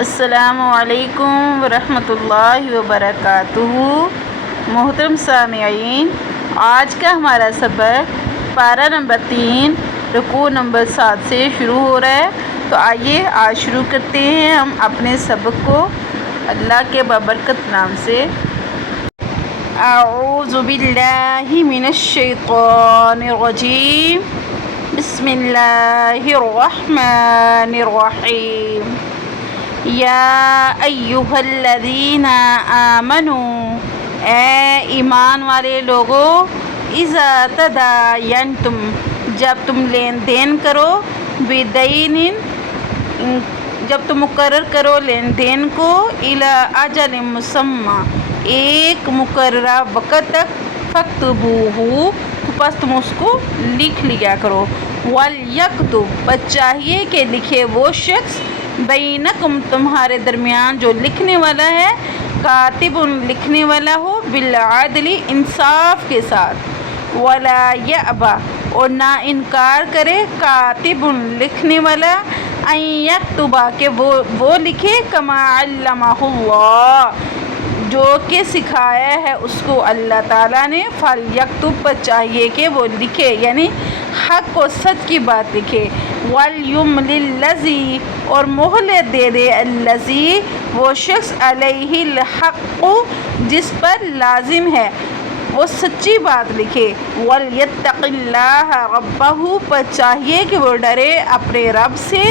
السلام علیکم ورحمۃ اللہ وبرکاتہ۔ محترم سامعین، آج کا ہمارا سبق پارہ نمبر 3 رکوع نمبر 7 سے شروع ہو رہا ہے۔ تو آئیے آج شروع کرتے ہیں ہم اپنے سبق کو اللہ کے بابرکت نام سے۔ اعوذ باللہ من الشیطان الرجیم، بسم اللہ الرحمن الرحیم۔ یا ایہا الذین آمنوا، اے ایمان والے لوگو، اذا تداینتم، جب تم لین دین کرو، بدین، جب تم مقرر کرو لین دین کو، الی اجل مسمی، ایک مقررہ وقت تک، فاکتبوہ، تو پس تم اس کو لکھ لیا کرو، ولیکتب، بس چاہیے کہ لکھے وہ شخص، بینکم، تمہارے درمیان جو لکھنے والا ہے، کاتب، لکھنے والا ہو، بالعدل، انصاف کے ساتھ، ولا یأبی، اور نہ انکار کرے، کاتب، لکھنے والا، ان یکتب، کہ وہ لکھے، کما علمہ اللہ، جو کہ سکھایا ہے اس کو اللہ تعالیٰ نے، فلیکتب، پر چاہیے کہ وہ لکھے، یعنی حق و سچ کی بات لکھے، ولیملل الذی، اور مہلت دے دے، الذی، وہ شخص، علیہ الحق، جس پر لازم ہے، وہ سچی بات لکھے، ولیتق اللہ ربہ، پر چاہیے کہ وہ ڈرے اپنے رب سے،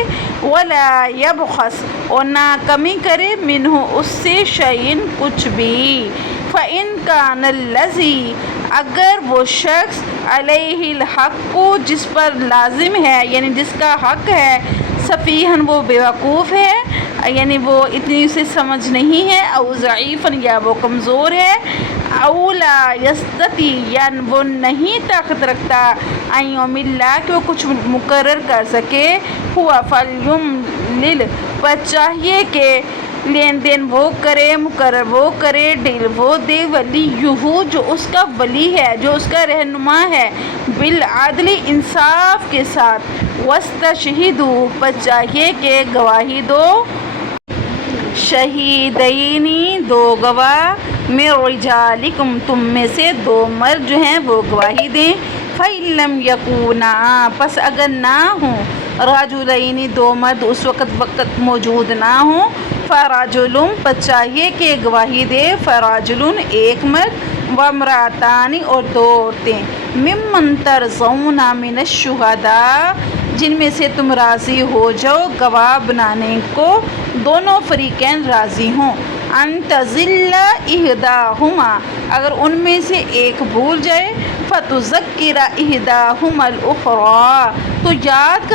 ولا یبخس، اور نہ کمی کرے، منہ، اس سے، شیئن، کچھ بھی، فإن کان الذی، اگر وہ شخص، علیہ الحق، جس پر لازم ہے، یعنی جس کا حق ہے، سفیہن، وہ بیوقوف ہے، یعنی وہ اتنی اسے سمجھ نہیں ہے، او ضعیفن، یا وہ کمزور ہے، او لا یستطیع، یا وہ نہیں طاقت رکھتا، ان یمل، کہ وہ کچھ مقرر کر سکے، ہوا، فلیملل، پر چاہیے کہ لین دین وہ کرے، مقرر وہ کرے، ڈیل وہ دے، ولیہ، جو اس کا ولی ہے، جو اس کا رہنما ہے، بالعدل، انصاف کے ساتھ، واستشہدوا، پر چاہیے کہ گواہی دو، شہیدین، دو گواہ، من رجالکم، تم میں سے دو مرد جو ہیں وہ گواہی دیں، فإن لم یکونا، پس اگر نہ ہوں، رجلین، دو مرد اس وقت موجود نہ ہوں، فرجل، پس چاہیے کہ گواہی دے، فرجل، ایک مرد، وامرأتان، اور دو عورتیں، ممن ترضون من الشہداء، جن میں سے تم راضی ہو جاؤ گواہ بنانے کو، دونوں فریقین راضی ہوں، ان تضل احداہما، اگر ان میں سے ایک بھول جائے، فتذکر احداہما الاخری، تو یاد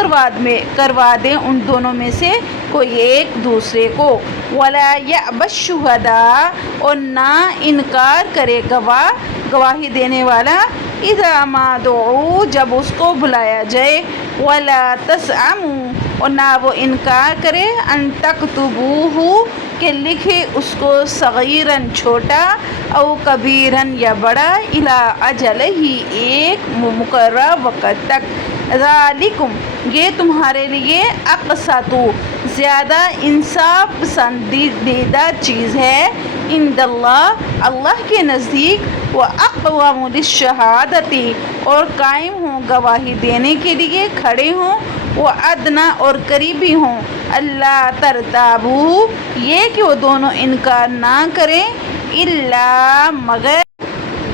کروا دیں ان دونوں میں سے کوئی ایک دوسرے کو، ولا یأبی الشہداء، اور نہ انکار کرے گواہی دینے والا، اذا ما دعوا، جب اس کو بلایا جائے، ولا تسأموا، اور نہ وہ انکار کرے، ان تکتبوہ، کہ لکھے اس کو، صغیراً، چھوٹا، او کبیراً، یا بڑا، الی اجلہ، ایک مقررہ وقت تک، ذالکم، یہ تمہارے لیے، اقسط، زیادہ انصاف پسندیدہ چیز ہے، عند اللہ، اللہ کے نزدیک، واقوم للشہادۃ، اور قائم ہوں گواہی دینے کے لیے، کھڑے ہوں، وادنی، اور قریبی ہوں، اللہ ترتابوا، یہ کہ وہ دونوں انکار نہ کریں، الا، مگر،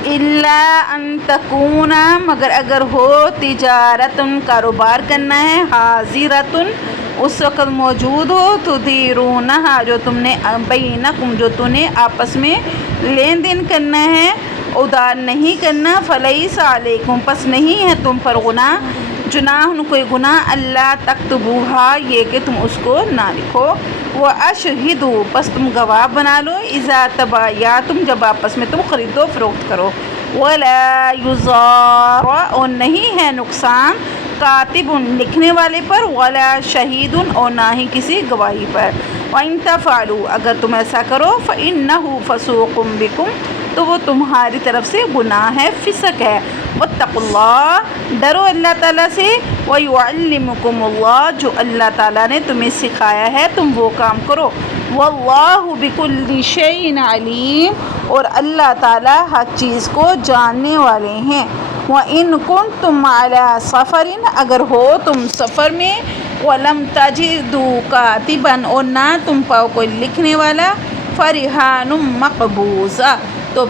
الا ان تکون، مگر اگر ہو، تجارتن، کاروبار کرنا ہے، حاضرتن، اس وقت موجود ہو، تدیرونہا، جو تم نے، بینکم، جو تم نے آپس میں لین دین کرنا ہے، ادار نہیں کرنا، فلیس علیکم، پس نہیں ہے تم پر جناح، کوئی گناہ، اللہ تکتبوہا، یہ کہ تم اس کو نہ لکھو، واشہدوا، پس تم گواہ بنا لو، اذا تبایعتم، جب آپس میں تم خرید و فروخت کرو، ولا یضار، اور نہیں ہے نقصان، کاتب، لکھنے والے پر، ولا شہید، اور نہ ہی کسی گواہی پر، وَإِن تَفْعَلُوا، اگر تم ایسا کرو، فَإِنَّهُ فَسُوقٌ بِكُمْ، تو وہ تمہاری طرف سے گناہ ہے، فسق ہے۔ واتقوا اللہ، ڈرو اللہ تعالیٰ سے۔ ویعلمکم اللہ، جو اللہ تعالیٰ نے تمہیں سکھایا ہے تم وہ کام کرو۔ واللہ بکل شیء علیم، اور اللہ تعالیٰ ہر چیز کو جاننے والے ہیں۔ وَإِن كُنتُمْ عَلَىٰ سَفَرٍ، اگر ہو تم سفر میں، وَلَمْ تَجِدُوا كَاتِبًا، اور نہ تم پاؤ کوئی لکھنے والا، فَرِحَانٌ مَقْبُوضَةٌ، تو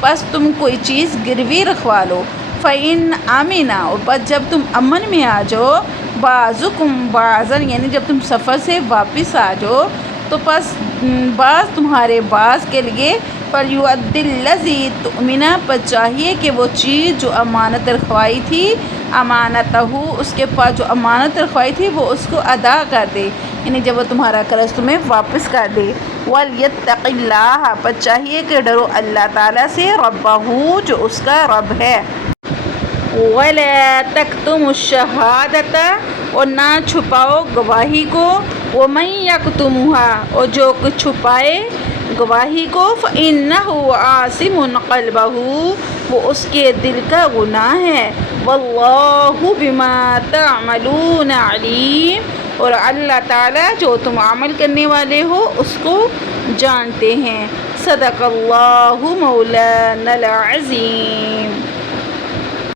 بس تم کوئی چیز گروی رکھوا لو۔ فَإِنْ أَمِنَ، اور بس جب تم امن میں آ جاؤ، بَعْضُكُمْ بَعْضًا، یعنی جب تم سفر سے واپس آ جاؤ تو پس بعض تمہارے بعض کے لیے فَلْيُؤَدِّ الَّذِي تُؤْمِنَ، پر چاہیے کہ وہ چیز جو امانت رکھوائی تھی، امانتہ، اس کے پاس جو امانت رکھوائی تھی وہ اس کو ادا کر دے، یعنی جب وہ تمہارا قرض تمہیں واپس کر دے۔ وَلْيَتَّقِ اللَّهَ، پر چاہیے کہ ڈرو اللہ تعالیٰ سے، رَبَّهُ، جو اس کا رب ہے۔ وَلَا تَكْتُمُوا الشَّهَادَةَ، اور نہ چھپاؤ گواہی کو، وَمَن يَكْتُمْهَا، اور جو کچھ چھپائے گواہی کو، فَإِنَّهُ عَاصِمٌ قَلْبَهُ، وہ اس کے دل کا گناہ ہے۔ وَاللَّهُ بِمَا تَعْمَلُونَ عَلِيمٌ، اور اللہ تعالیٰ جو تم عمل کرنے والے ہو اس کو جانتے ہیں۔ صدق اللہ مولانا العظیم۔